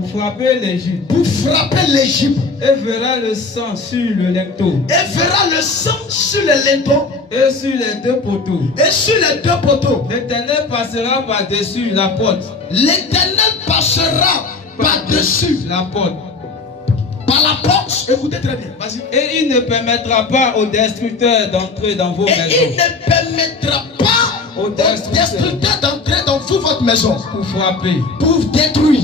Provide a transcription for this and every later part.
pour frapper l'Égypte. Pour frapper l'Égypte. Et verra le sang sur le linteau. Et verra le sang sur le linteau. Et sur les deux poteaux. Et sur les deux poteaux. L'Éternel passera par-dessus la porte. L'Éternel passera par-dessus la porte. Par la porte. Écoutez très bien. Vas-y. Et il ne permettra pas aux destructeurs d'entrer dans vos maisons. Et il ne permettra pas aux destructeurs d'entrer dans votre maison. Pour frapper. Pour détruire.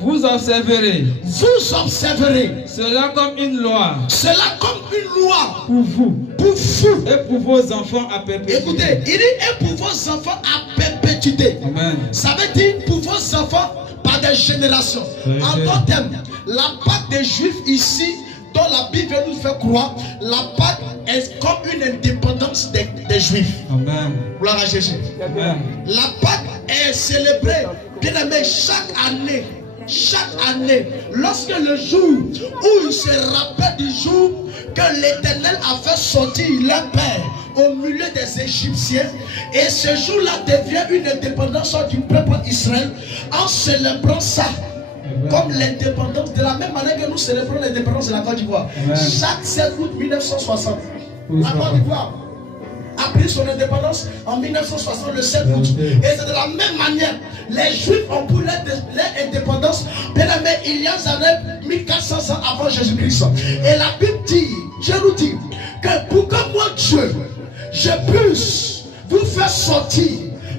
Vous observerez. Vous observerez. Cela comme une loi. Cela comme une loi. Pour vous. Pour vous. Et pour vos enfants à perpétuité. Écoutez, il dit et pour vos enfants à perpétuité. Amen. Ça veut dire pour vos enfants par des générations. En d'autres termes, la Pâque des Juifs ici, dont la Bible nous fait croire, la Pâque est comme une indépendance des Juifs. Amen. Gloire à Jésus. Amen. La Pâque est célébrée, bien aimé, chaque année. Chaque année, lorsque le jour où il se rappelle du jour que l'Éternel a fait sortir leur père au milieu des Égyptiens, et ce jour-là devient une indépendance du peuple d'Israël, en célébrant ça comme l'indépendance, de la même manière que nous célébrons l'indépendance de la Côte d'Ivoire. Chaque 7 août 1960, la Côte d'Ivoire a pris son indépendance en 1960, le 7 août. Et c'est de la même manière, les Juifs ont pris leur indépendance, bien aimé, il y a des années 1400 ans avant Jésus-Christ. Et la Bible dit, Dieu nous dit, que pour que moi, Dieu, je puisse vous faire sortir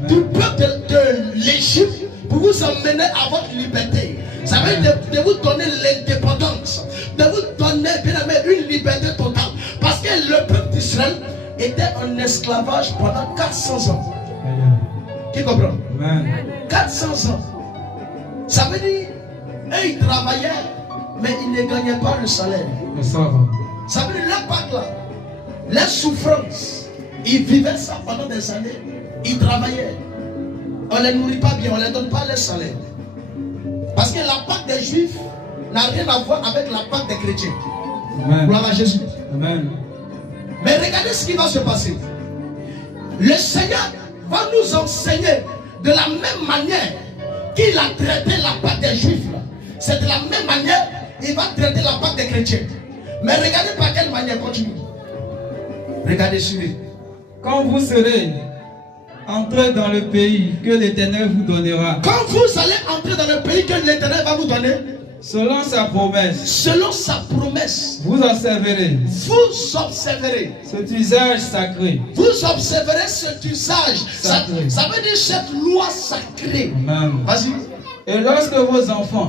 du peuple de l'Égypte pour vous emmener à votre liberté. Ça veut dire de vous donner l'indépendance, de vous donner, bien aimé, une liberté totale. Parce que le peuple d'Israël était en esclavage pendant 400 ans. Qui comprend? 400 ans. Ça veut dire, eux ils travaillaient, mais ils ne gagnaient pas le salaire. Ça veut dire, la Pâque là, les souffrances, ils vivaient ça pendant des années, ils travaillaient. On ne les nourrit pas bien, on ne les donne pas le salaire. Parce que la Pâque des Juifs n'a rien à voir avec la Pâque des chrétiens. Gloire à Jésus. Amen. Mais regardez ce qui va se passer. Le Seigneur va nous enseigner de la même manière qu'il a traité la Pâque des Juifs. C'est de la même manière qu'il va traiter la Pâque des chrétiens. Mais regardez par quelle manière continue. Regardez sur lui. Quand vous serez entrés dans le pays que l'Éternel vous donnera. Quand vous allez entrer dans le pays que l'Éternel va vous donner. Selon sa promesse. Selon sa promesse. Vous observerez. Vous observerez. Cet usage sacré. Vous observerez cet usage sacré. Ça veut dire cette loi sacrée. Amen. Vas-y. Et lorsque vos enfants